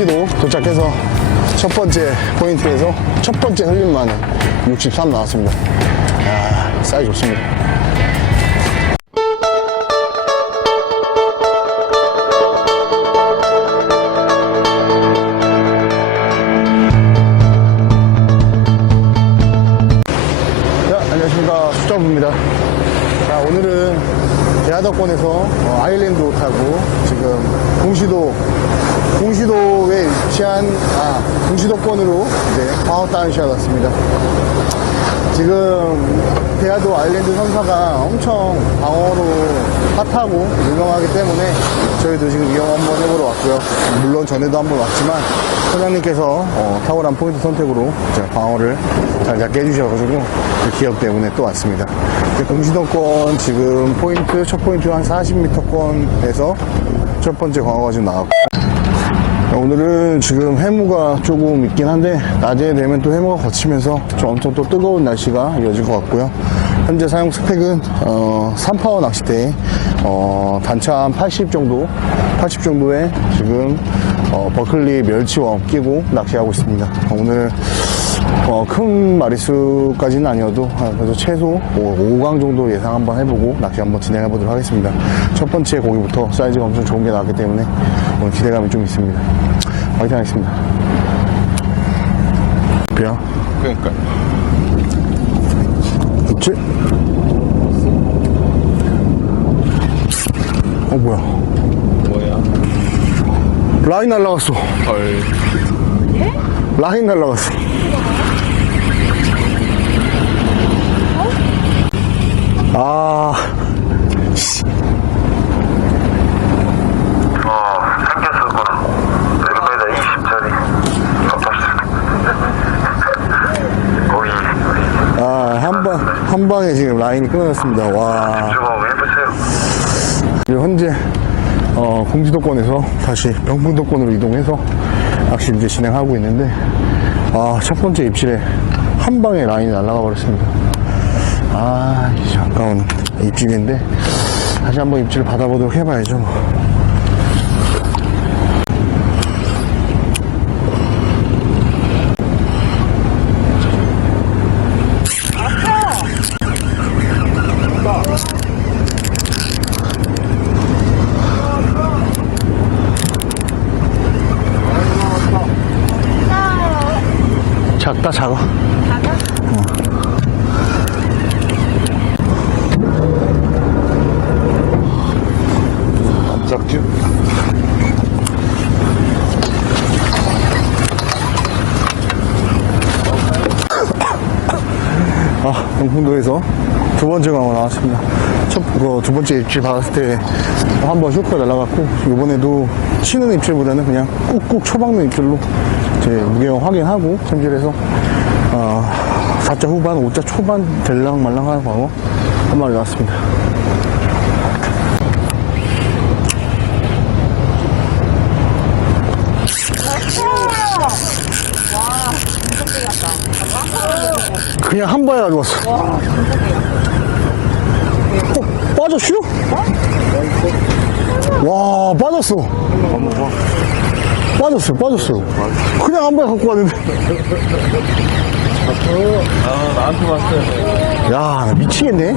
공시도 도착해서 첫 번째 포인트에서 첫 번째 흘림만에 63 나왔습니다. 야, 사이 좋습니다. 자, 안녕하십니까. 수자부입니다. 자, 오늘은 대하덕권에서 어, 아일랜드 타고 지금 공시도, 공시도에 위치한, 아, 공시도권으로 이제 방어다운시에 왔습니다. 지금 대하도 아일랜드 선사가 엄청 방어로 핫하고 유명하기 때문에 저희도 지금 이용 한번 해보러 왔고요. 물론 전에도 한번 왔지만 소장님께서 어, 탁월한 포인트 선택으로 방어를 잘 잡게 해주셔가지고 그 기억 때문에 또 왔습니다. 공시도권 지금 포인트 첫 포인트 한 40m권에서 첫 번째 광어가 지금 나왔고 오늘은 지금 해무가 조금 있긴 한데 낮에 되면 또 해무가 거치면서 좀 엄청 또 뜨거운 날씨가 이어질 것 같고요. 현재 사용 스펙은 어, 3파워 낚싯대에 어, 단차 한 80 정도, 80 정도에 지금 어, 버클리 멸치웜 끼고 낚시하고 있습니다. 오늘 어, 큰 마리수까지는 아니어도 아, 그래도 최소 5 강 정도 예상 한번 해보고 낚시 한번 진행해 보도록 하겠습니다. 첫 번째 고기부터 사이즈가 엄청 좋은 게 나왔기 때문에 오늘 기대감이 좀 있습니다. 화이팅 하겠습니다. 벼 그러니까 있지? 어 뭐야? 뭐야? 라인 날라갔어. 헐. 라인 날라갔어. 아, 어, 생겼을 거라. 내려가다 20짜리. 거기, 아, 한 방, 한 방에 지금 라인이 끊어졌습니다. 와. 현재, 어, 공지도권에서 다시 병풍도권으로 이동해서 낚시 이제 진행하고 있는데, 아, 첫 번째 입질에 한 방에 라인이 날아가 버렸습니다. 아, 아까운 입질인데, 다시 한번 입질을 받아보도록 해봐야죠. 작다, 작아. 짝지? 아, 영풍도에서 두 번째 강어 나왔습니다. 첫, 그, 두 번째 입질 받았을 때 한번 슈퍼 날아갔고, 이번에도 치는 입질보다는 그냥 꾹꾹 쳐박는 입질로 제 무게형 확인하고 챔질해서, 아, 4자 후반, 5자 초반 될랑 말랑 하는 광어 한 마리 나왔습니다. 그냥 한 번에 가져왔어. 어, 빠졌슈? 와, 빠졌어. 빠졌어, 빠졌어. 그냥 한 번에 갖고 왔는데. 아, 나한테 왔어야 돼. 야, 나 미치겠네.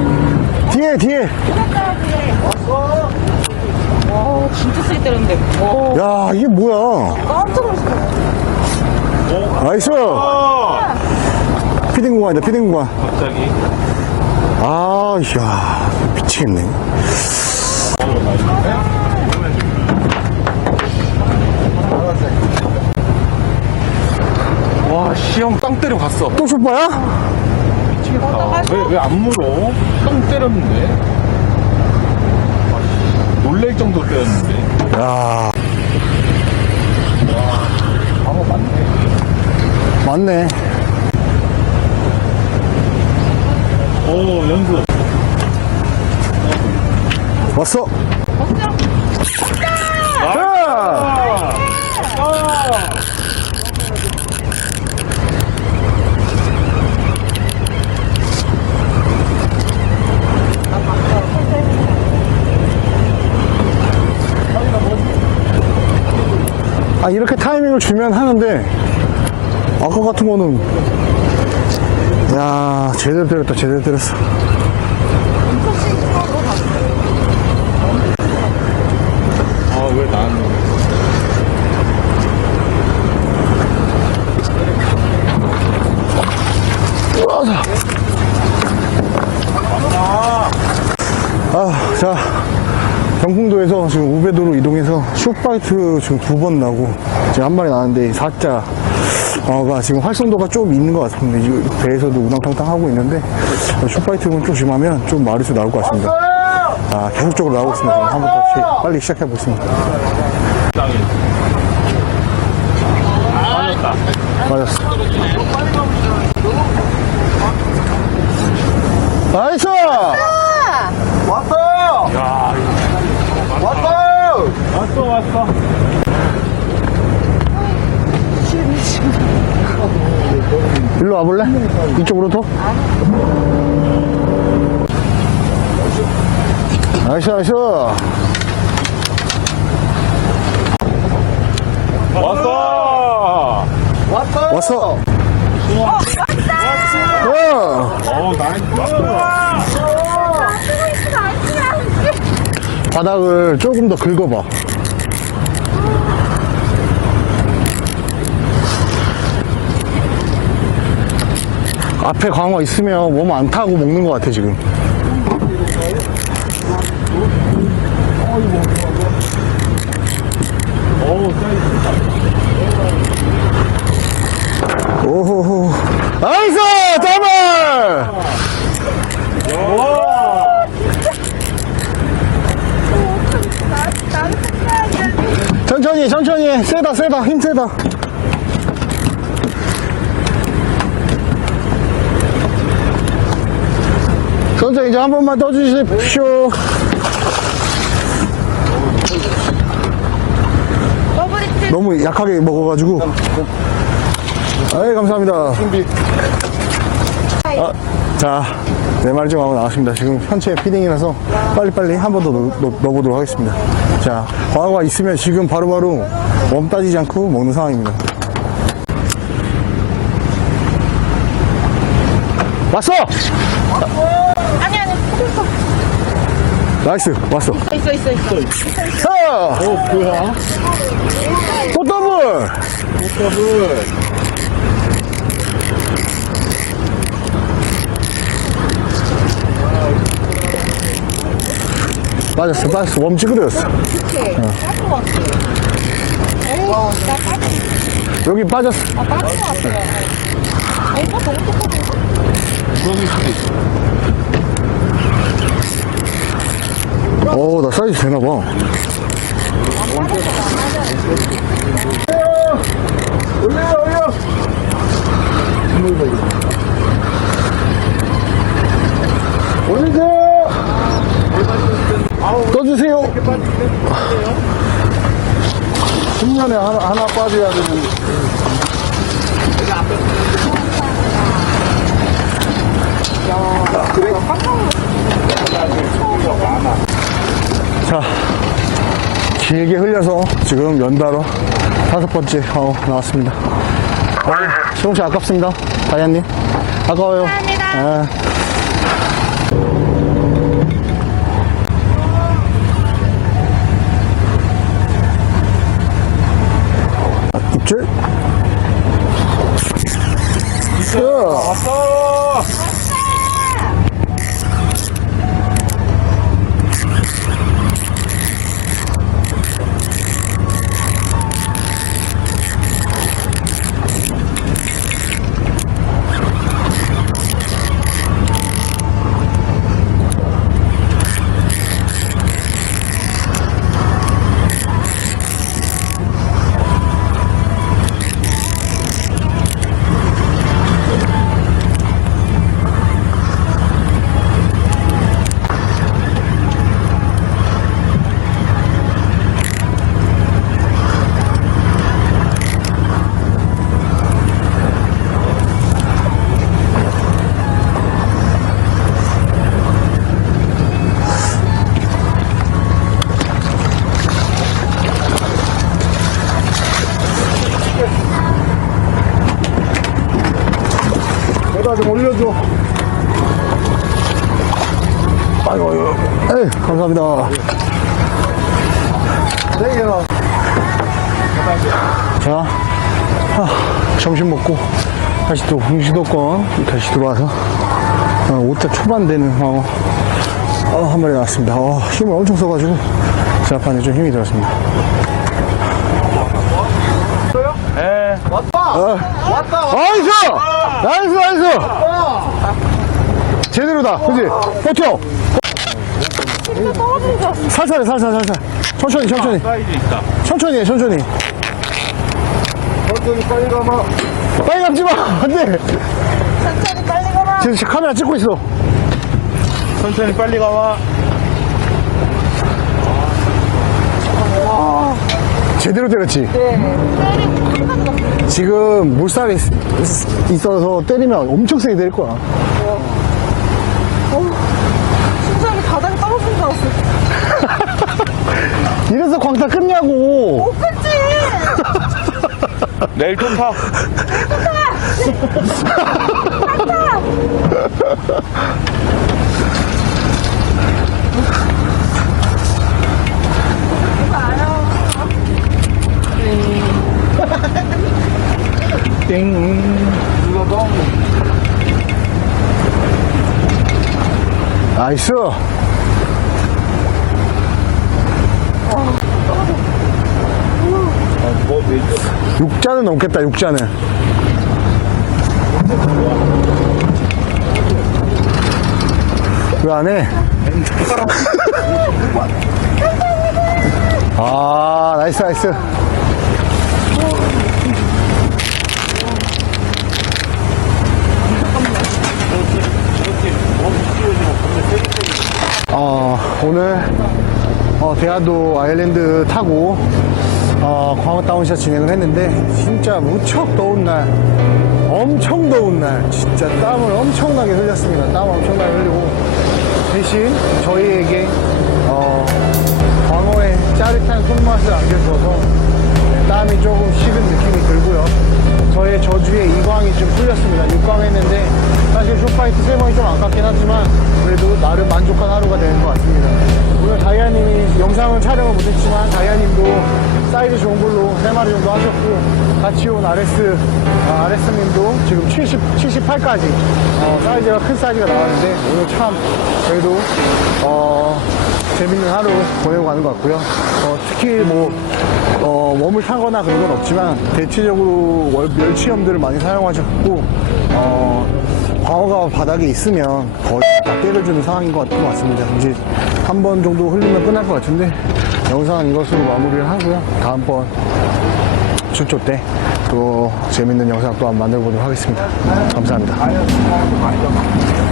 뒤에, 뒤에. 와 진짜 와 야, 이게 뭐야. 깜짝 놀랐어 나이스. 피딩 공간이다, 피딩 공간. 갑자기. 아, 야, 미치겠네. 와, 시험 땅 때려 갔어. 또 슈퍼야? 미치겠다. 왜, 왜 안 물어? 땅 때렸는데? 와, 씨, 놀랄 정도로 때렸는데. 야, 방어 맞네. 맞네. 오, 연수. 왔어. 야! 아, 이렇게 타이밍을 주면 하는데, 아까 같은 거는, 야 제대로 때렸다, 제대로 때렸어. 아, 자, 경풍도에서 지금 우배도로 이동해서 숏바이트 지금 두 번 나고, 지금 한 마리 나왔는데, 사자, 어가 지금 활성도가 좀 있는 것 같습니다. 이 배에서도 우당탕탕 하고 있는데, 숏바이트는 조심하면 좀 마리수 나올 것 같습니다. 아, 계속적으로 나오고 있습니다. 한번 다시 빨리 시작해 보겠습니다. 맞았어. 나이스! 왔어요! 야 왔어요! 왔어 왔어 일로 와볼래? 이쪽으로 더? 나이스, 나이스. 왔어 왔어. 어, 어 나이스 바닥을 조금 더 긁어봐. 앞에 광어 있으면 몸 안 타고 먹는 것 같아, 지금. 어우 사이즈 오호호. 나이스! 더블! 와 천천히, 천천히. 세다, 세다. 힘 세다. 선생님, 이제 한 번만 떠주십시오. 너무 약하게 먹어가지고. 아이, 감사합니다. 아, 자, 네 마리 좀 하고 나왔습니다. 지금 현재 피딩이라서 빨리빨리 한 번 더 넣어보도록 하겠습니다. 자, 과거가 있으면 지금 바로바로 멈 따지지 않고 먹는 상황입니다. 왔어! 아니 아니 있어 나이스, 왔어. 있어 있어 있어 자! 어 뭐야 또 더블! 더블 빠졌어, 빠졌어. 웜 찌그러졌어. 이렇게 빠진 것 같아요 에이 나 빠진 여기 빠졌어. 아 빠진 것 같아요 아 이거 너무 똑같은데 있어 어, 나 사이즈 되나봐. 올려, 올려! 올리세요! 떠주세요! 10년에 하나, 하나 빠져야 되는. 자, 길게 흘려서 지금 연달아 다섯 번째 어, 나왔습니다. 아, 시동 씨 아깝습니다. 다이아님. 아까워요. 감사합니다. 예. 아, 입질? 왔어 감사합니다. 네. 자, 아, 점심 먹고 다시 또 흥시도권 다시 들어와서 어, 5타 초반 되는 어, 어, 한 마리 나왔습니다. 어, 힘을 엄청 써가지고 제 앞판에 좀 힘이 들었습니다. 에. 어. 나이스! 나이스, 나이스! 제대로다, 그지? 버텨! 줄 알았어. 살살, 살살, 살살. 천천히, 천천히. 사이즈 있다. 천천히 해, 천천히. 천천히 빨리 가마. 빨리 감지 마! 안 돼! 천천히 빨리 가라. 지금 카메라 찍고 있어. 천천히 빨리 가마. 제대로 때렸지? 지금 물살이 있- 있- 있어서 때리면 엄청 세게 때릴 거야. 심장이 바닥에 떨어진 줄 알았어. 광타 끝냐고! 그치? 내일 좀 타. 나이스! 뭐 메이저. 6자는 넘겠다, 6자는. 왜 안 해? 아, 나이스, 나이스. 어, 오늘 어, 대하도 아일랜드 타고 어, 광어 다운샷 진행을 했는데 진짜 무척 더운 날 엄청 더운 날 진짜 땀을 엄청나게 흘렸습니다. 땀을 엄청나게 흘리고 대신 저희에게 어, 광어의 짜릿한 손맛을 안겨줘서 네, 땀이 조금 식은 느낌이 들고요. 저의 저주에 이광이 좀 풀렸습니다. 6광 했는데 사실 쇼파이트 세 번이 좀 아깝긴 하지만 그래도 나름 만족한 하루가 되는 것 같습니다 다이아님이 영상은 촬영을 못했지만 다이아님도 사이즈 좋은 걸로 세 마리 정도 하셨고 같이 온 RS 아, RS님도 지금 70, 78까지 어, 사이즈가 큰 사이즈가 나왔는데 오늘 참 그래도 어, 재밌는 하루 보내고 가는 것 같고요. 어, 특히 뭐 어, 웜을 타거나 그런 건 없지만 대체적으로 월- 멸치염들을 많이 사용하셨고 어, 광어가 바닥에 있으면 거의 다 때려주는 상황인 것 같습니다. 이제 한 번 정도 흘리면 끝날 것 같은데 영상은 이것으로 마무리를 하고요. 다음번 출조 때 또 재밌는 영상 또 한번 만들어 보도록 하겠습니다. 감사합니다.